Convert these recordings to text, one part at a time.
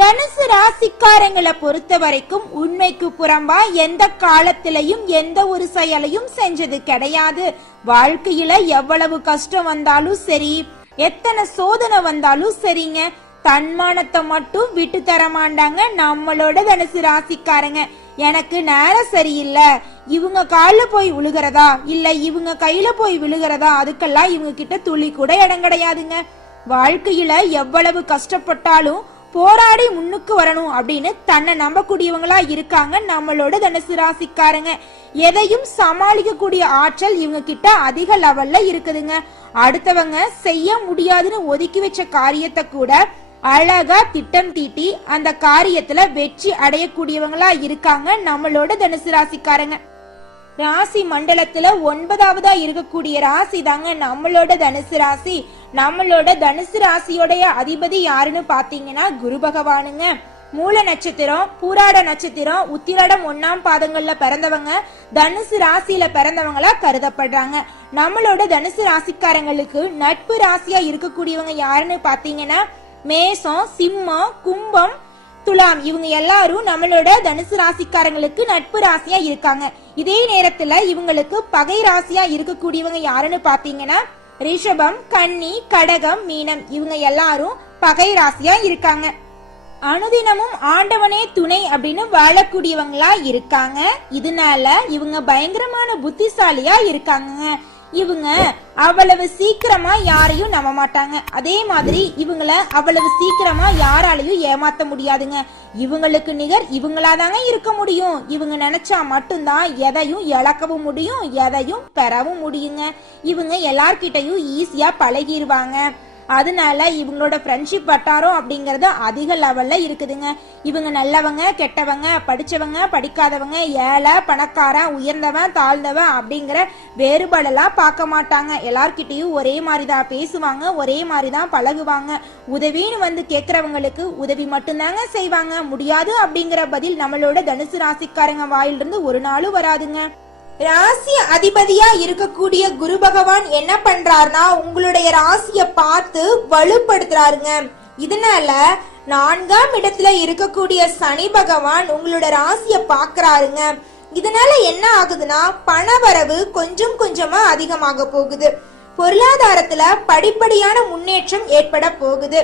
தனுசு ராசிக்காரங்களை பொறுத்த வரைக்கும் உண்மைக்கு புறம்பா எந்த காலத்திலையும் எந்த ஒரு செயலையும் செஞ்சது கிடையாது. வாழ்க்கையில எவ்வளவு கஷ்டம் வந்தாலும் சரி எத்தனை சோதனை வந்தாலும் சரிங்க. தன்மானத்தை மட்டும் விட்டு தர மாட்டாங்க. நம்மளோட தனுசு ராசிக்காரங்க. எனக்கு நேரம் சரியில்லை. இவங்க காலில் போய் விழுகிறதா இல்ல இவங்க கையில போய் விழுகிறதா? அதுக்கெல்லாம் இவங்க கிட்ட துளி கூட இடம் கிடையாதுங்க. வாழ்க்கையில எவ்வளவு கஷ்டப்பட்டாலும் போராடி முன்னுக்கு வரணும் அப்படின்னு தன்னை நம்பக்கூடியவங்களா இருக்காங்க நம்மளோட தனுசு ராசிக்காரங்க எதையும் சமாளிக்கக்கூடிய ஆற்றல் இவங்க கிட்ட அதிக லெவல்ல இருக்குதுங்க. அடுத்தவங்க செய்ய முடியாதுன்னு ஒதுக்கி வச்ச காரியத்தை கூட அழகா திட்டம் தீட்டி அந்த காரியத்துல வெற்றி அடையக்கூடியவங்களா இருக்காங்க நம்மளோட தனுசு ராசிக்காரங்க ராசி மண்டலத்துல ஒன்பதாவதா இருக்கக்கூடிய ராசி தாங்க நம்மளோட தனுசு ராசி. நம்மளோட தனுசு ராசியோடைய அதிபதி யாருன்னு பாத்தீங்கன்னா குரு பகவானுங்க. மூல நட்சத்திரம் பூராட நட்சத்திரம் உத்திராடம் ஒன்னாம் பாதங்கள்ல பிறந்தவங்க தனுசு ராசியில பிறந்தவங்களா கருதப்படுறாங்க. நம்மளோட தனுசு ராசிக்காரங்களுக்கு நட்பு ராசியா இருக்கக்கூடியவங்க யாருன்னு பாத்தீங்கன்னா மேசம் சிம்மம் கும்பம் துலாம். இவங்க எல்லாரும் நம்மளோட தனுசு ராசிக்காரங்களுக்கு நட்பு ராசியா இருக்காங்க. இதே நேரத்துல இவங்களுக்கு பகை ராசியா இருக்கக்கூடியவங்க யாருன்னு பாத்தீங்கன்னா ரிஷபம் கன்னி கடகம் மீனம். இவங்க எல்லாரும் பகை ராசியா இருக்காங்க. அனுதினமும் ஆண்டவனே துணை அப்படின்னு வாழக்கூடியவங்களா இருக்காங்க. இதனால இவங்க பயங்கரமான புத்திசாலியா இருக்காங்க. இவங்க அவ்வளவு சீக்கிரமா யாரையும் நம்ப மாட்டாங்க. அதே மாதிரி இவங்கள அவ்வளவு சீக்கிரமா யாராலையும் ஏமாத்த முடியாதுங்க. இவங்களுக்கு நிகர் இவங்களாதாங்க இருக்க முடியும். இவங்க நினைச்சா மட்டும்தான் எதையும் இழக்கவும் முடியும் எதையும் பெறவும் முடியுங்க. இவங்க எல்லார்கிட்டையும் ஈஸியா பழகிடுவாங்க அதனால இவங்களோட ஃப்ரெண்ட்ஷிப் வட்டாரம் அப்படிங்கறது அதிக லெவல்ல இருக்குதுங்க. இவங்க நல்லவங்க கெட்டவங்க படிச்சவங்க படிக்காதவங்க ஏழை பணக்காரன் உயர்ந்தவன் தாழ்ந்தவன் அப்படிங்கிற வேறுபாடெல்லாம் பார்க்க மாட்டாங்க. எல்லார்கிட்டையும் ஒரே மாதிரி தான் பேசுவாங்க ஒரே மாதிரி தான் பழகுவாங்க. உதவின்னு வந்து கேட்கறவங்களுக்கு உதவி மட்டும்தாங்க செய்வாங்க. முடியாது அப்படிங்கிற பதில் நம்மளோட தனுசு ராசிக்காரங்க வாயிலிருந்து ஒரு நாளும் வராதுங்க. ராசி அதிபதியா இருக்கக்கூடிய குரு பகவான் என்ன பண்றாருனா உங்களுடைய ராசிய பார்த்து வலுப்படுத்துறாருங்க. இதனால நான்காம் இடத்துல இருக்கக்கூடிய சனி பகவான் உங்களோட ராசிய பாக்குறாருங்க. இதனால என்ன ஆகுதுன்னா பணவரவு கொஞ்சம் கொஞ்சமா அதிகமாக போகுது. பொருளாதாரத்துல படிப்படியான முன்னேற்றம் ஏற்பட போகுது.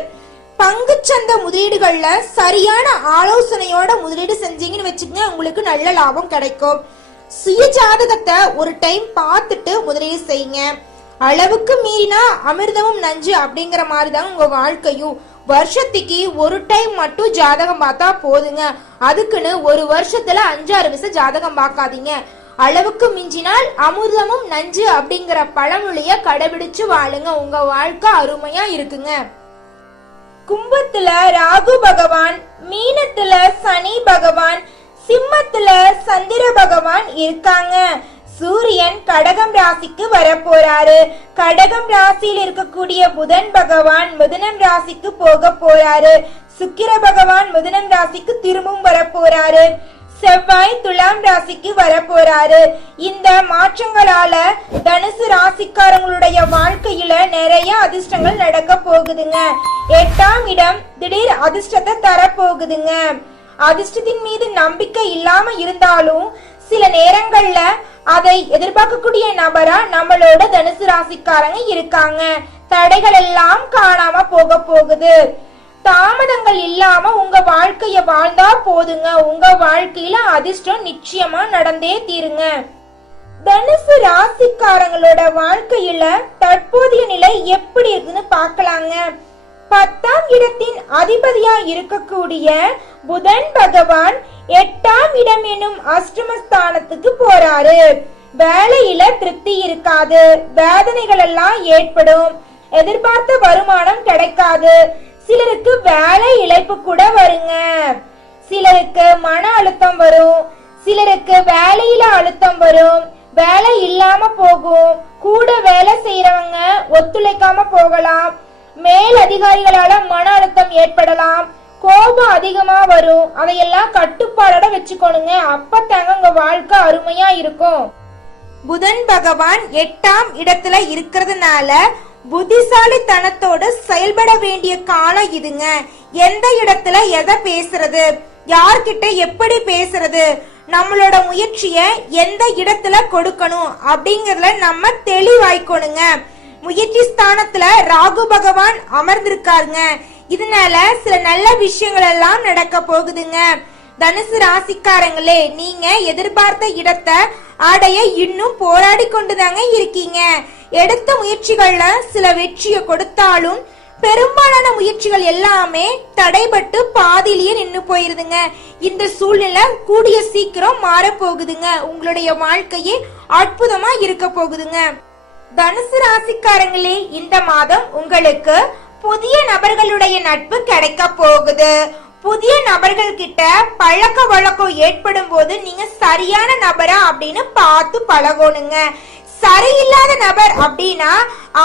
பங்குச்சந்த முதலீடுகள்ல சரியான ஆலோசனையோட முதலீடு செஞ்சீங்கன்னு வச்சுக்கோங்க உங்களுக்கு நல்ல லாபம் கிடைக்கும். சுய ஜாதகத்தை ஒரு டைம் பார்த்துட்டு முதலீடு செய்யுங்க. அளவுக்கு மீறினா அமிர்தமும் நஞ்சு அப்படிங்கிற மாதிரி தான் உங்க வாழ்க்கையும். வருஷத்துக்கு ஒரு டைம் மட்டும் ஜாதகம் பார்த்தா போதுங்க. அதுக்குன்னு ஒரு வருஷத்துல அஞ்சாறு விஷயம் ஜாதகம் பார்க்காதீங்க. அளவுக்கு மிஞ்சினால் அமிர்தமும் நஞ்சு அப்படிங்கிற பழமொழிய கடைபிடிச்சு வாழுங்க. உங்க வாழ்க்கை அருமையா இருக்குங்க. கும்பத்துல ராகு பகவான் மீனத்துல சனி பகவான் சிம்மத்துல சந்திர பகவான் இருக்காங்க. சூரியன் கடகம் ராசிக்கு வரப்போறாரு. கடகம் ராசியில் இருக்கக்கூடிய புதன் பகவான் மிதுனம் ராசிக்கு போக போறாரு. சுக்கிர பகவான் மிதுனம் ராசிக்கு திரும்பவும் வரப்போறாரு. செவ்வாய் துலாம் ராசிக்கு வரப்போறாரு. இந்த மாற்றங்களால தனுசு ராசிக்காரங்களுடைய வாழ்க்கையில நிறைய அதிர்ஷ்டங்கள் நடக்க போகுதுங்க. எட்டாம் இடம் திடீர் அதிர்ஷ்டத்தை தரப்போகுதுங்க. அதிர்ஷ்டத்தின் மீது நம்பிக்கை இல்லாம இருந்தாலும் சில நேரங்கள்ல அதை எதிர்பார்க்கக்கூடிய நபரா நம்மளோட தனுசு ராசிக்காரங்க இருக்காங்க. தடைகள் எல்லாம் காணாம போக போகுது. தாமதங்கள் இல்லாம உங்க வாழ்க்கைய வாழ்ந்தா போதுங்க. உங்க வாழ்க்கையில அதிர்ஷ்டம் நிச்சயமா நடந்தே தீருங்க. தனுசு ராசிக்காரங்களோட வாழ்க்கையில தற்போதைய நிலை எப்படி இருக்குன்னு பார்க்கலாங்க. பத்தாம் இடத்தின் அதிபதியா இருக்கக்கூடிய புதன் பகவான் எட்டாம் இடம் எனும் அஷ்டமஸ்தானத்துக்கு போறாரு. வேலையில திருப்தி இருக்காது. வேதனைகள் எல்லாம் ஏற்படும். எதிர்பார்த்த வருமானம் கிடைக்காது. சிலருக்கு வேலை இழைப்பு கூட வருங்க. சிலருக்கு மன அழுத்தம் வரும். சிலருக்கு வேலையில அழுத்தம் வரும். வேலை இல்லாம போகும். கூட வேலை செய்யறவங்க ஒத்துழைக்காம போகலாம். மேல் அதிகாரிகளால மன அழுத்தம் ஏற்படலாம். கோபம் அதிகமா வரும். அதையெல்லாம் கட்டுப்பாடோட வச்சுக்கோணுங்க. அப்பத்தாங்க உங்க வாழ்க்கை அருமையா இருக்கும். புதன் பகவான் எட்டாம் இடத்துல இருக்கிறதுனால புத்திசாலித்தனத்தோடு செயல்பட வேண்டிய காலம் இதுங்க. எந்த இடத்துல எதை பேசுறது? யார்கிட்ட எப்படி பேசுறது? நம்மளோட முயற்சியை எந்த இடத்துல கொடுக்கணும் அப்படிங்கறதுல நம்ம தெளிவாய்க்கணுங்க. முயற்சி ஸ்தானத்துல ராகு பகவான் அமர்ந்திருக்காருங்க. இதனால சில நல்ல விஷயங்கள் எல்லாம் நடக்க போகுதுங்க. தனுசு ராசிக்காரங்களே நீங்க எதிர்பார்த்த இடத்தை அடைய இன்னும் போராடி கொண்டுதாங்க இருக்கீங்க. எடுத்த முயற்சிகள்ல சில வெற்றியை கொடுத்தாலும் பெரும்பாலான முயற்சிகள் எல்லாமே தடைபட்டு பாதியிலேயே நின்னு போயிருதுங்க. இந்த சூழ்நிலை கூடிய சீக்கிரம் மாற போகுதுங்க உங்களுடைய வாழ்க்கையே அற்புதமா இருக்க போகுதுங்க. தனுசு ராசிக்காரங்களே இந்த மாதம் உங்களுக்கு புதிய நபர்களுடைய நட்பு கிடைக்க போகுது. புதிய நபர்கள் கிட்ட பழக்க வழக்கம் ஏற்படும் போது நீங்க சரியான நபரா அப்படின்னு பார்த்து பழகணுங்க. சரியில்லாத நபர் அப்படின்னா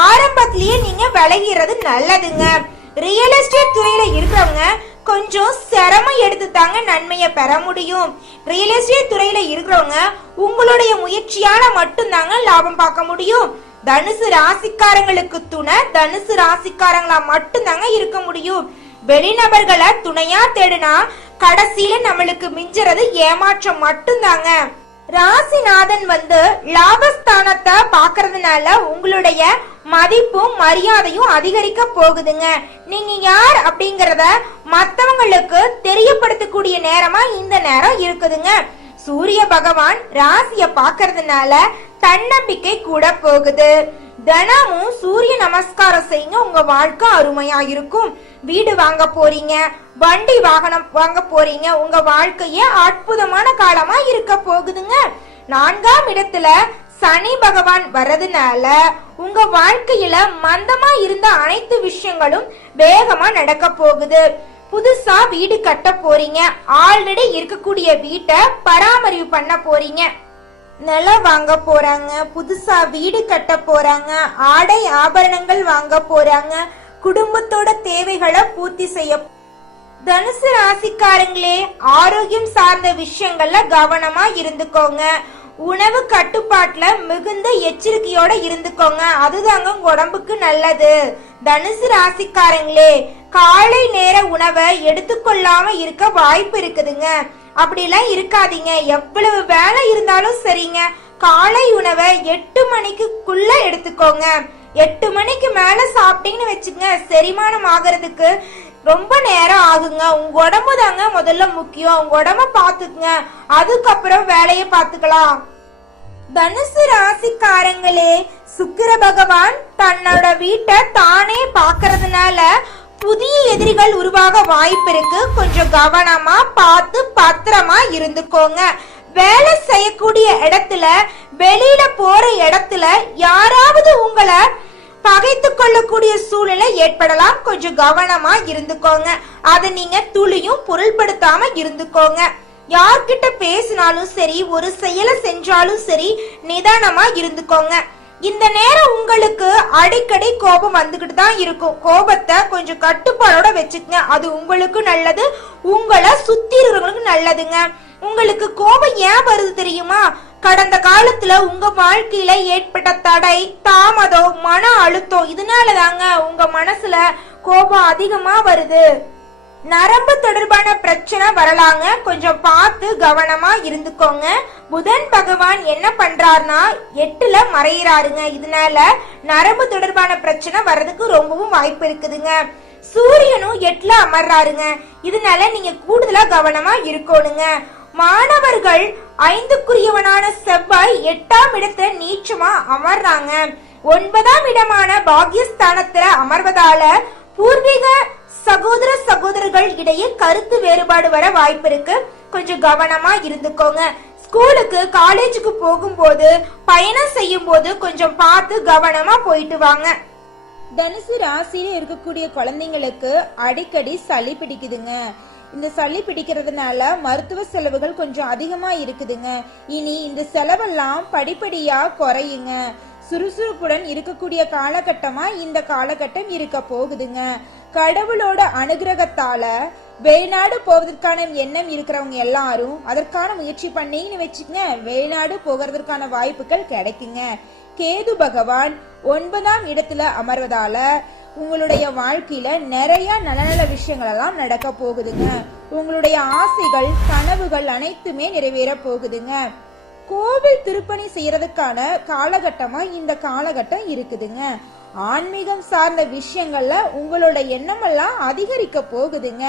ஆரம்பத்திலேயே நீங்க விலகிறது நல்லதுங்க. ரியல் எஸ்டேட் துறையில இருக்கிறவங்க கொஞ்சம் சிரமம் எடுத்து தாங்க நன்மையை பெற முடியும். ரியல் எஸ்டேட் துறையில இருக்கிறவங்க உங்களுடைய முயற்சியால மட்டும்தாங்க லாபம் பார்க்க முடியும். தனுசு ராசிக்காரங்களுக்கு துணை தனுசு ராசிக்காரங்களா மட்டும்தாங்க இருக்க முடியும். வெளிநபர்களை துணையா தேடுனா கடைசியில நம்மளுக்கு மிஞ்சறது ஏமாற்றம் மட்டும்தாங்க. ராசிநாதன் வந்து லாபஸ்தானத்தை பாக்குறதுனால உங்களுடைய மதிப்பும் மரியாதையும் அதிகரிக்க போகுதுங்க. நீங்க யார் அப்படிங்கறத மத்தவங்களுக்கு தெரியப்படுத்தக்கூடிய நேரமா இந்த நேரம் இருக்குதுங்க. சூரிய பகவான் ராசிய பாக்குறதுனால தன்னம்பிக்கை கூட போகுது. தினமும் சூரிய நமஸ்காரம் செய்யுங்க உங்க வாழ்க்கை அருமையா இருக்கும். வீடு வாங்க போறீங்க வண்டி வாகனம் வாங்க போறீங்க உங்க வாழ்க்கையே அற்புதமான காலமா இருக்க போகுதுங்க. நான்காம் இடத்துல சனி பகவான் வர்றதுனால உங்க வாழ்க்கையில மந்தமா இருந்த அனைத்து விஷயங்களும் வேகமா நடக்க போகுது. புதுசா வீடு கட்ட போறீங்க. ஆல்ரெடி இருக்கக்கூடிய வீட்டை பராமரிப்பு பண்ண போறீங்க. நிலம் வாங்க போறாங்க புதுசா வீடு கட்ட போறாங்க ஆடை ஆபரணங்கள் வாங்க போறாங்க குடும்பத்தோட தேவைகளை பூர்த்தி செய்ய தனுசு ராசிக்காரங்களே ஆரோக்கியம் சார்ந்த விஷயங்கள்ல கவனமா இருந்துக்கோங்க. உணவு கட்டுப்பாட்டுல மிகுந்த எச்சரிக்கையோட இருந்துக்கோங்க. அதுதாங்க உங்க உடம்புக்கு நல்லது. தனுசு ராசிக்காரங்களே காலை நேர உணவை எடுத்துக்கொள்ளாம இருக்க வாய்ப்பு இருக்குதுங்க. அப்படிலாம் இருக்காதீங்க. எவ்வளவு வேலை இருந்தாலும் சரிங்க. காலை உணவை எட்டு மணிக்குள்ள எடுத்துக்கோங்க. எட்டு மணிக்கு மேல சாப்பிட்டீங்கன்னு வச்சுங்க செரிமானம் ஆகிறதுக்கு ரொம்ப நேரம் ஆகுங்க. உங்க உடம்பு தாங்க முதல்ல முக்கியம். உங்க உடம்ப பாத்துக்குங்க அதுக்கப்புறம் வேலையை பாத்துக்கலாம் தனுசு ராசிக்காரங்களே சுக்கிர பகவான் தன்னோட வீட்டை தானே பாக்குறதுனால புதிய எதிரிகள் உருவாக வாய்ப்பு இருக்கு. கொஞ்சம் கவனமா பார்த்து பத்திரமா இருந்துக்கோங்க. வேலை செய்யக்கூடிய இடத்துல வெளியில போற இடத்துல யாராவது உங்களை பகைத்து கொள்ளக்கூடிய சூழ்நிலை ஏற்படலாம். கொஞ்சம் கவனமா இருந்துக்கோங்க. அதை நீங்க துளியும் பொருள்படுத்தாம இருந்துக்கோங்க. யார்கிட்ட பேசினாலும் சரி ஒரு செயலை செஞ்சாலும் சரி நிதானமா இருந்துக்கோங்க. இந்த நேரம் உங்களுக்கு அடிக்கடி கோபம் வந்துகிட்டு தான் இருக்கும். கோபத்தை கொஞ்சம் கட்டுப்பாடோட வச்சுக்கங்க. அது உங்களுக்கு நல்லது உங்களை சுத்தி இருக்கிறவங்களுக்கு நல்லதுங்க. உங்களுக்கு கோபம் ஏன் வருது தெரியுமா? கடந்த காலத்துல உங்க வாழ்க்கையில ஏற்பட்ட தடை தாமதம் மன அழுத்தம் இதனால தாங்க உங்க மனசுல கோபம் அதிகமா வருது. நரம்பு தொடர்பான பிரச்சனை வரலாங்க. கொஞ்சம் பார்த்து கவனமா இருந்துக்கோங்க. புதன் பகவான் என்ன பண்றாருனா எட்டுல மறையிறாருங்க. இதனால நரம்பு தொடர்பான பிரச்சனை வர்றதுக்கு ரொம்பவும் வாய்ப்பு இருக்குதுங்க. சூரியனும் எட்டுல அமர்றாருங்க. இதனால நீங்க கூடுதலா கவனமா இருக்கணுங்க. மாணவர்கள் ஐந்துக்குரியவனான செவ்வாய் எட்டாம் இடத்துல நீச்சமா அமர்றாங்க. ஒன்பதாம் இடமான பாகியஸ்தானத்துல அமர்வதால பூர்வீக சகோதர சகோதரர்கள் இடையே கருத்து வேறுபாடு வர வாய்ப்பு இருக்கு. கொஞ்சம் கவனமா இருந்துக்கோங்க. ஸ்கூலுக்கு காலேஜுக்கு போகும்போது பயணம் செய்யும் போது கொஞ்சம் பார்த்து கவனமா போயிட்டு வாங்க. தனுசு ராசியில இருக்கக்கூடிய குழந்தைங்களுக்கு அடிக்கடி சளி பிடிக்குதுங்க. இந்த சளி பிடிக்கிறதுனால மருத்துவ செலவுகள் கொஞ்சம் அதிகமா இருக்குதுங்க. இனி இந்த செலவெல்லாம் படிப்படியா குறையுங்க. சுறுசுறுப்புடன் இருக்கக்கூடிய காலகட்டமாக இந்த காலகட்டம் இருக்க போகுதுங்க. கடவுளோட அனுகிரகத்தால வெளிநாடு போவதற்கான எண்ணம் இருக்கிறவங்க எல்லாரும் அதற்கான முயற்சி பண்ணீங்கன்னு வச்சுக்கங்க. வெளிநாடு போகிறதுக்கான வாய்ப்புகள் கிடைக்குங்க. கேது பகவான் ஒன்பதாம் இடத்துல அமர்வதால உங்களுடைய வாழ்க்கையில நிறைய நல்ல நல்ல விஷயங்கள் எல்லாம் நடக்க போகுதுங்க. உங்களுடைய ஆசைகள் கனவுகள் அனைத்துமே நிறைவேற போகுதுங்க. கோவில் திருப்பணி செய்யறதுக்கான காலகட்டமா இந்த காலகட்டம் இருக்குதுங்க. ஆன்மீகம் சார்ந்த விஷயங்கள்ல உங்களோட எண்ணமெல்லாம் அதிகரிக்க போகுதுங்க.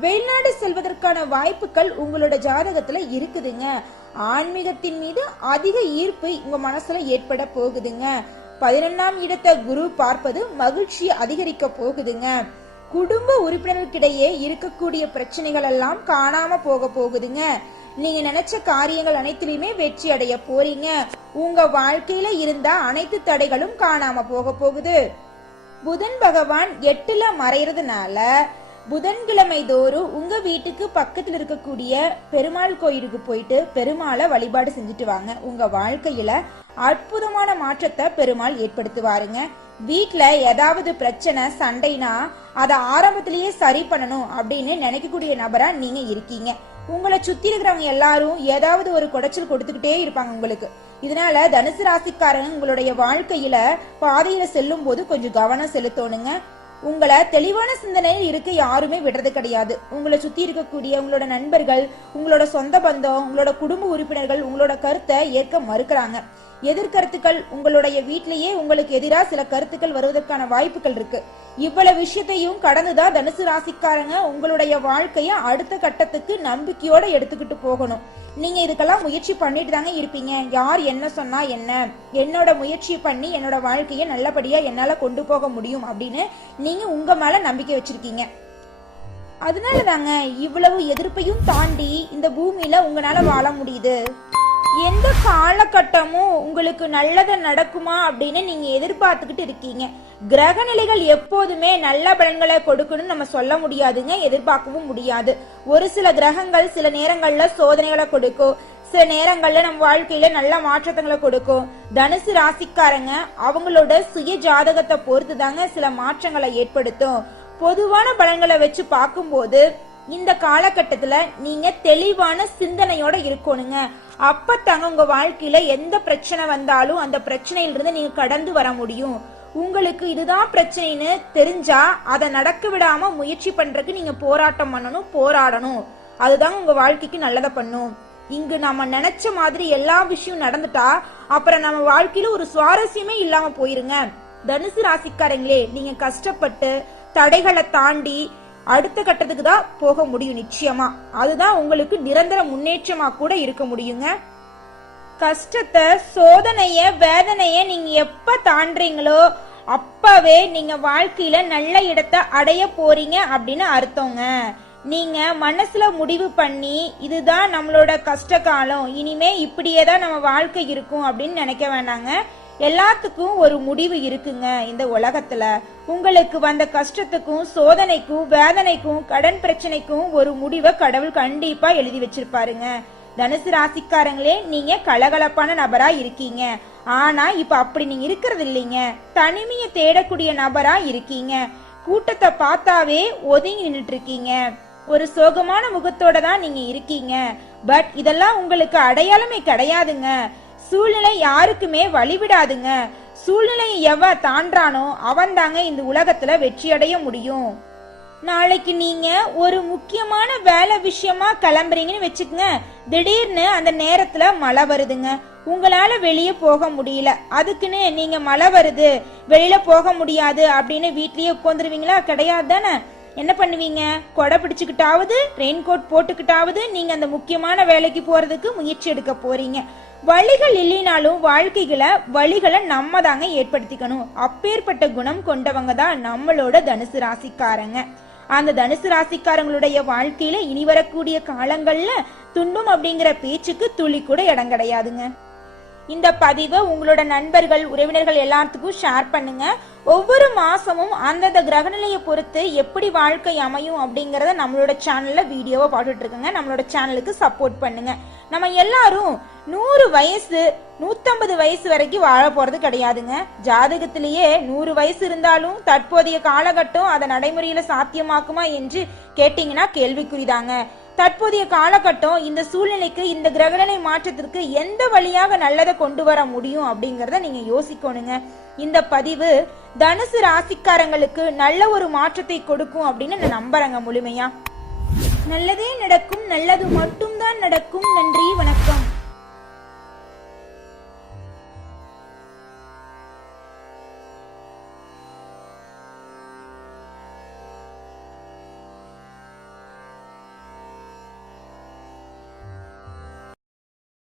வெளிநாடு செல்வதற்கான வாய்ப்புகள் உங்களோட ஜாதகத்துல இருக்குதுங்க. ஆன்மீகத்தின் மீது அதிக ஈர்ப்பு உங்க மனசுல ஏற்பட போகுதுங்க. பதினொன்னாம் இடத்தை குரு பார்ப்பது மகிழ்ச்சி அதிகரிக்க போகுதுங்க. குடும்ப உறுப்பினர்களுக்கிடையே இருக்கக்கூடிய பிரச்சனைகள் எல்லாம் காணாம போக போகுதுங்க. நீங்க நினைச்ச காரியங்கள் அனைத்திலுமே வெற்றி அடைய போறீங்க. உங்க வாழ்க்கையில இருந்த அனைத்து தடைகளும் காணாம போக போகுது. புதன் பகவான் எட்டுல மறையறதுனால புதன்கிழமை தோறும் உங்க வீட்டுக்கு பக்கத்துல இருக்கக்கூடிய பெருமாள் கோயிலுக்கு போயிட்டு பெருமாளை வழிபாடு செஞ்சுட்டு வாங்க. உங்க வாழ்க்கையில அற்புதமான மாற்றத்தை பெருமாள் ஏற்படுத்துவாருங்க. வீட்டுல ஏதாவது பிரச்சனை சண்டைனா அதை ஆரம்பத்திலேயே சரி பண்ணணும் அப்படின்னு நினைக்கக்கூடிய நபரா நீங்க இருக்கீங்க. உங்களை சுத்தி இருக்கிறவங்க எல்லாரும் ஏதாவது ஒரு குடைச்சல் கொடுத்துக்கிட்டே இருப்பாங்க உங்களுக்கு. இதனால தனுசு ராசிக்காரங்க உங்களுடைய வாழ்க்கையில பாதையில செல்லும் போது கொஞ்சம் கவனம் செலுத்தணுங்க. உங்களை தெளிவான சிந்தனையில் இருக்க யாருமே விடுறது கிடையாது. உங்களை சுத்தி இருக்கக்கூடிய உங்களோட நண்பர்கள் உங்களோட சொந்த பந்தம் உங்களோட குடும்ப உறுப்பினர்கள் உங்களோட கருத்தை ஏற்க மறுக்கிறாங்க. எதிர்கருத்துக்கள் உங்களுடைய வீட்டிலேயே உங்களுக்கு எதிராக சில கருத்துக்கள் வருவதற்கான வாய்ப்புகள் இருக்கு. இவ்வளவு விஷயத்தையும் கடந்துதான் தனுசு ராசிக்காரங்க உங்களுடைய வாழ்க்கைய அடுத்த கட்டத்துக்கு நம்பிக்கையோட எடுத்துக்கிட்டு போகணும். நீங்க இதுக்கெல்லாம் முயற்சி பண்ணிட்டு தாங்க இருப்பீங்க. யார் என்ன சொன்னா என்ன? என்னோட முயற்சி பண்ணி என்னோட வாழ்க்கையை நல்லபடியா என்னால கொண்டு போக முடியும் அப்படின்னு நீங்க உங்க மேல நம்பிக்கை வச்சிருக்கீங்க. அதனால தாங்க இவ்வளவு எதிர்ப்பையும் தாண்டி இந்த பூமியில உங்களால வாழ முடியுது. எந்த காலகட்டமும் உங்களுக்கு நல்லதை நடக்குமா அப்படின்னு நீங்க எதிர்பார்த்துக்கிட்டு இருக்கீங்க. கிரக நிலைகள் எப்போதுமே நல்ல பலன்களை கொடுக்கணும்னு நம்ம சொல்ல முடியாதுங்க எதிர்பார்க்கவும் முடியாது. ஒரு சில கிரகங்கள் சில நேரங்கள்ல சோதனைகளை கொடுக்கும். சில நேரங்கள்ல நம்ம வாழ்க்கையில நல்ல மாற்றங்களை கொடுக்கும். தனுசு ராசிக்காரங்க அவங்களோட சுய ஜாதகத்தை பொறுத்து தாங்க சில மாற்றங்களை ஏற்படுத்தும். பொதுவான பலன்களை வச்சு பார்க்கும்போது இந்த காலகட்டத்துல நீங்க தெளிவான சிந்தனையோட இருக்கணுங்க. அப்பத்தாங்க உங்க வாழ்க்கையில எந்த பிரச்சனை வந்தாலும் அந்த பிரச்சனையிலிருந்து நீங்க கடந்து வர முடியும். உங்களுக்கு இதுதான் பிரச்சனைன்னு தெரிஞ்சா அதை நடக்க விடாம முயற்சி பண்றதுக்கு நீங்க போராட்டம் பண்ணணும் போராடணும். அதுதாங்க உங்க வாழ்க்கைக்கு நல்லதை பண்ணும். இங்கு நாம நினைச்ச மாதிரி எல்லா விஷயம் நடந்துட்டா அப்புறம் நம்ம வாழ்க்கையில ஒரு சுவாரஸ்யமே இல்லாம போயிருங்க. தனுசு ராசிக்காரங்களே நீங்க கஷ்டப்பட்டு தடைகளை தாண்டி அடுத்த கட்டத்துக்கு தான் போக முடியும் நிச்சயமா. அதுதான் உங்களுக்கு நிரந்தர முன்னேற்றமா கூட இருக்க முடியுங்க. கஷ்டத்தை சோதனைய வேதனைய நீங்க எப்ப தாண்டீங்களோ அப்பவே நீங்க வாழ்க்கையில நல்ல இடத்தை அடைய போறீங்க அப்படின்னு அர்த்தங்க. நீங்க மனசுல முடிவு பண்ணி இதுதான் நம்மளோட கஷ்ட காலம் இனிமே இப்படியே தான் நம்ம வாழ்க்கை இருக்கும் அப்படின்னு நினைக்க வேண்டாங்க எல்லாத்துக்கும் ஒரு முடிவு இருக்குங்க இந்த உலகத்துல. உங்களுக்கு வந்த கஷ்டத்துக்கும் சோதனைக்கும் வேதனைக்கும் கடன் பிரச்சனைக்கும் ஒரு முடிவை கடவுள் கண்டிப்பா எழுதி வச்சிருப்பாருங்க. தனுசு ராசிக்காரங்களே நீங்க கலகலப்பான நபரா இருக்கீங்க. ஆனா இப்ப அப்படி நீங்க இருக்கிறது இல்லைங்க. தனிமையை தேடக்கூடிய நபரா இருக்கீங்க. கூட்டத்தை பார்த்தாவே ஒதுங்கி நின்றுட்டு இருக்கீங்க ஒரு சோகமான முகத்தோட தான் நீங்க இருக்கீங்க. பட் இதெல்லாம் உங்களுக்கு அடையாளமே கிடையாதுங்க. சூழ்நிலை யாருக்குமே வழிவிடாதுங்க. சூழ்நிலையை எவ தாண்டானோ அவன் தாங்க இந்த உலகத்துல வெற்றியடைய முடியும். நாளைக்கு நீங்க ஒரு முக்கியமான வேலை விஷயமா கிளம்புறீங்கன்னு வச்சுக்கங்க. திடீர்னு அந்த நேரத்துல மழை வருதுங்க. உங்களால வெளியே போக முடியல. அதுக்குன்னு நீங்க மழை வருது. வெளியில போக முடியாது அப்படின்னு வீட்லயே உட்காந்துருவீங்களா கிடையாது தானே. என்ன பண்ணுவீங்க? கொடை பிடிச்சுக்கிட்டாவது ரெயின் கோட் போட்டுக்கிட்டாவது நீங்க அந்த முக்கியமான வேலைக்கு போறதுக்கு முயற்சி எடுக்க போறீங்க. வழிகள் இல்லைனாலும் வாழ்க்கைகளை வழிகளை நம்ம தாங்க ஏற்படுத்திக்கணும். அப்பேற்பட்ட குணம் கொண்டவங்க தான் நம்மளோட தனுசு ராசிக்காரங்க. அந்த தனுசு ராசிக்காரங்களுடைய வாழ்க்கையில இனி வரக்கூடிய காலங்கள்ல துன்பம் அப்படிங்கிற பேச்சுக்கு துளி கூட இடம் கிடையாதுங்க. இந்த பதிவை உங்களோட நண்பர்கள் உறவினர்கள் எல்லாத்துக்கும் ஷேர் பண்ணுங்க. ஒவ்வொரு மாசமும் அந்தந்த கிரகநிலையை பொறுத்து எப்படி வாழ்க்கை அமையும் அப்படிங்கறத நம்மளோட சேனல்ல வீடியோவை பாத்துட்டு இருக்குங்க. நம்மளோட சேனலுக்கு சப்போர்ட் பண்ணுங்க. நம்ம எல்லாரும் நூறு வயசு நூத்தம்பது வயசு வரைக்கும் வாழ போறது கிடையாதுங்க. ஜாதகத்திலேயே நூறு வயசு இருந்தாலும் தற்போதைய காலகட்டம் அதை நடைமுறையில சாத்தியமாக்குமா என்று கேட்டீங்கன்னா கேள்விக்குறிதாங்க. தற்போதைய காலகட்டம் இந்த சூழ்நிலைக்கு இந்த கிரகநிலை மாற்றத்திற்கு எந்த வழியாக நல்லதை கொண்டு வர முடியும் அப்படிங்கிறத நீங்க யோசிக்கணுங்க. இந்த பதிவு தனுசு ராசிக்காரங்களுக்கு நல்ல ஒரு மாற்றத்தை கொடுக்கும் அப்படின்னு நான் நம்புறேங்க முழுமையா. நல்லதே நடக்கும் நல்லது மட்டும்தான் நடக்கும். நன்றி வணக்கம்.